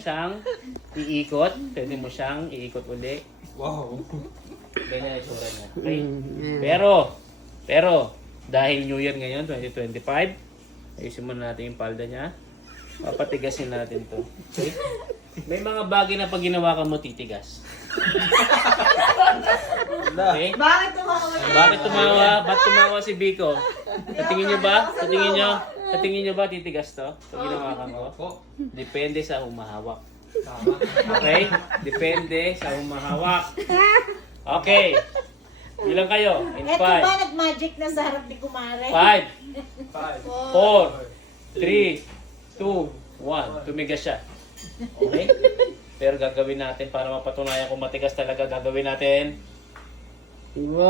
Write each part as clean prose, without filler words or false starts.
siyang iikot. Pwede mo siyang iikot uli. Wow. Ganyan ang itsura niya. Okay? Pero, dahil New Year ngayon, 2025, ayusin muna natin yung palda niya. Papatigasin natin to. Okay? May mga bagay na pag ginawa ka mo, titigas. Okay? Bakit tumawa? Bakit tumawa? Ba't tumawa si Biko? Sa tingin niyo ba? Sa tingin niyo? Sa tingin niyo ba titigas to? Pag ginawa ka mo? Depende sa humahawak. Okay? Depende sa humahawak. Okay. Bilang kayo. In Eto ba 5, nag-magic na sa harap ni Kumare? 5, 4, 3, 2, 1. Tumigas siya. Okay? Pero gagawin natin para mapatunayan kung matigas talaga, gagawin natin. Wow!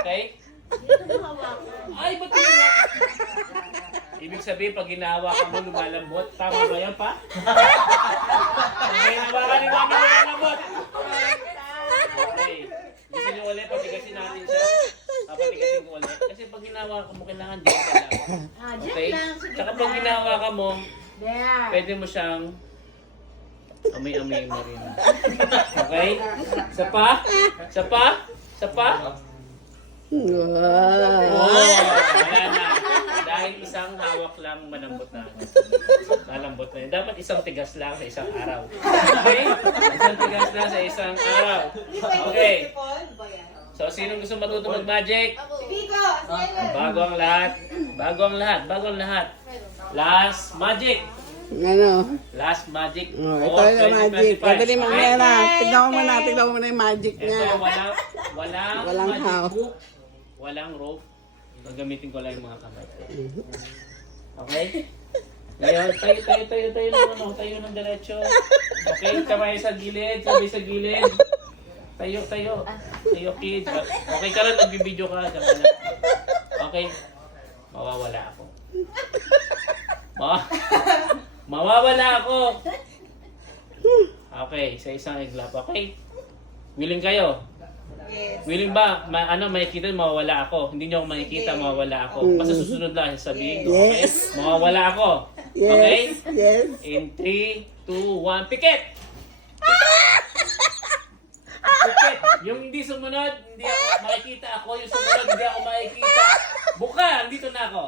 Okay? Ay, ba't tinawag? Ibig sabihin, pag hinahawakan mo, lumalambot. Tama ba yan, pa? Pag hinahawakan ni Mami, lumalambot. Okay. Gusto nyo ulit, patigasin natin siya. Papatigasin ko ulit. Kasi pag hinahawakan mo, kailangan dyan ka lang. Okay? Tsaka pag hinahawakan mo, There. pwede mo siyang amoy-amoy mo rin. Okay? Isa pa? Isa pa? Isa pa? Wow! Oh, wala na. Dahil isang hawak lang, malambot na. Malambot na yun. Dapat isang tigas lang sa isang araw. Okay? Isang tigas lang sa isang araw. Okay. So, sinong gusto matuto mag-magic? Biko! Bago ang lahat. Bago ang lahat. Bago ang lahat. Last magic. Ano? Last magic. Oh, ito for yung magic. 2025. Pwede mo Okay? na. Tignan mo muna. Tignan mo muna yung magic Ito, niya. walang Walang magic how. book. Walang rope. Gagamitin ko lang yung mga kamay. Okay? Ngayon, tayo ng ano, tayo ng diretso. Okay, kamay sa gilid, sabi sa gilid. Tayo. Tayo, kid. Okay ka lang, nagbibideo ka. Diyan ka lang. Okay. Mawawala ako. Mawawala ako. Okay, sa isang iglap. Okay? Willing kayo? Yes. Willing ba? Makikita, mawawala ako. Hindi niyo ako makikita, mawawala ako. Basta susunod lang, sabihin ko. Okay? Yes. Mawawala ako. Okay? Yes. Yes. In 3, 2, 1, pikit! Pikit! Yung hindi sumunod, hindi ako makikita ako. Yung sumunod, hindi ako makikita. Buka! Andito na ako.